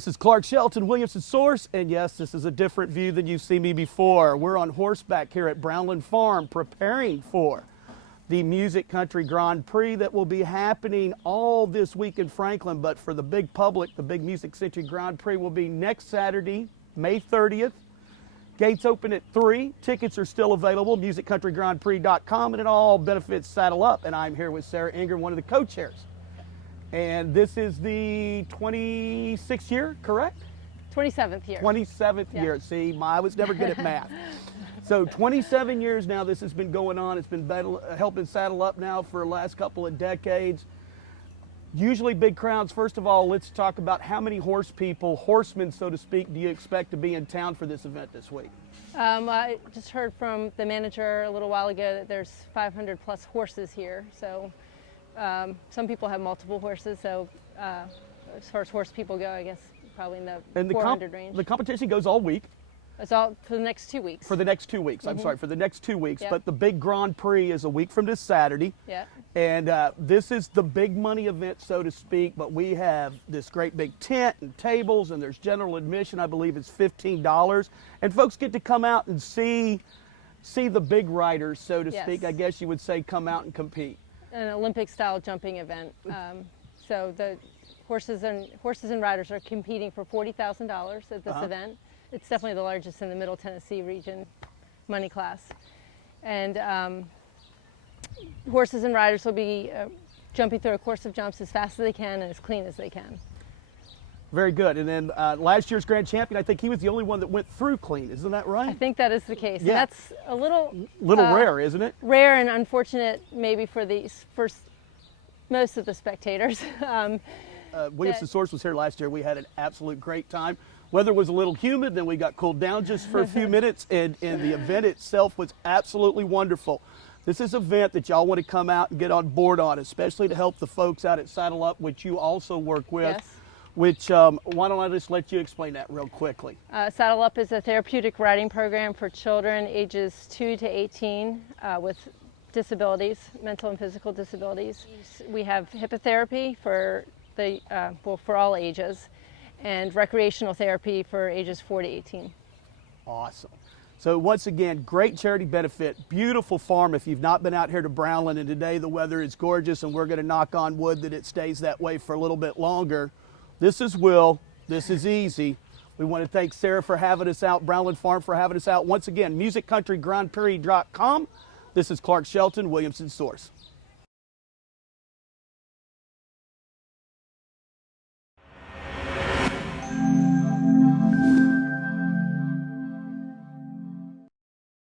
This is Clark Shelton, Williamson Source, and yes, this is a different view than you've seen me before. We're on horseback here at Brownland Farm preparing for the Music Country Grand Prix that will be happening all this week in Franklin, but for the big public, the big Music Country Grand Prix will be next Saturday, May 30th. Gates open at 3. Tickets are still available, musiccountrygrandprix.com, and it all benefits Saddle Up. And I'm here with Sarah Ingram, one of the co-chairs. And this is the 26th year, correct? 27th year. 27th year. See, I was never good at math. So 27 years now this has been going on. It's been helping Saddle Up now for the last couple of decades. Usually big crowds. First of all, let's talk about how many horsemen, so to speak, do you expect to be in town for this event this week? I just heard from the manager a little while ago that there's 500 plus horses here. So some people have multiple horses. So as far as horse people go, I guess probably in the 400 range. The competition goes all week. It's all for the next 2 weeks. For the next 2 weeks. I'm sorry, for the next 2 weeks. Yep. But the big Grand Prix is a week from this Saturday. Yeah. And this is the big money event, so to speak. But we have this great big tent and tables, and there's general admission. I believe it's $15. And folks get to come out and see the big riders, so to speak. I guess you would say come out and compete. An Olympic-style jumping event. So the horses and riders are competing for $40,000 at this event. It's definitely the largest in the Middle Tennessee region money class. And horses and riders will be jumping through a course of jumps as fast as they can and as clean as they can. Very good. And then last year's grand champion, I think he was the only one that went through clean. Isn't that right? I think that is the case. Yeah. And that's a little rare, isn't it? Rare and unfortunate maybe for most of the spectators. Williamson Source was here last year. We had an absolute great time. Weather was a little humid, then we got cooled down just for a few minutes, and the event itself was absolutely wonderful. This is an event that y'all want to come out and get on board on, especially to help the folks out at Saddle Up, which you also work with. Yes. Which, why don't I just let you explain that real quickly? Saddle Up is a therapeutic riding program for children ages 2 to 18 with disabilities, mental and physical disabilities. We have hippotherapy for for all ages, and recreational therapy for ages 4 to 18. Awesome. So once again, great charity benefit, beautiful farm if you've not been out here to Brownland, and today the weather is gorgeous and we're going to knock on wood that it stays that way for a little bit longer. This is Will, this is Easy. We want to thank Sarah for having us out, Brownland Farm for having us out. Once again, musiccountrygrandprix.com. This is Clark Shelton, Williamson Source.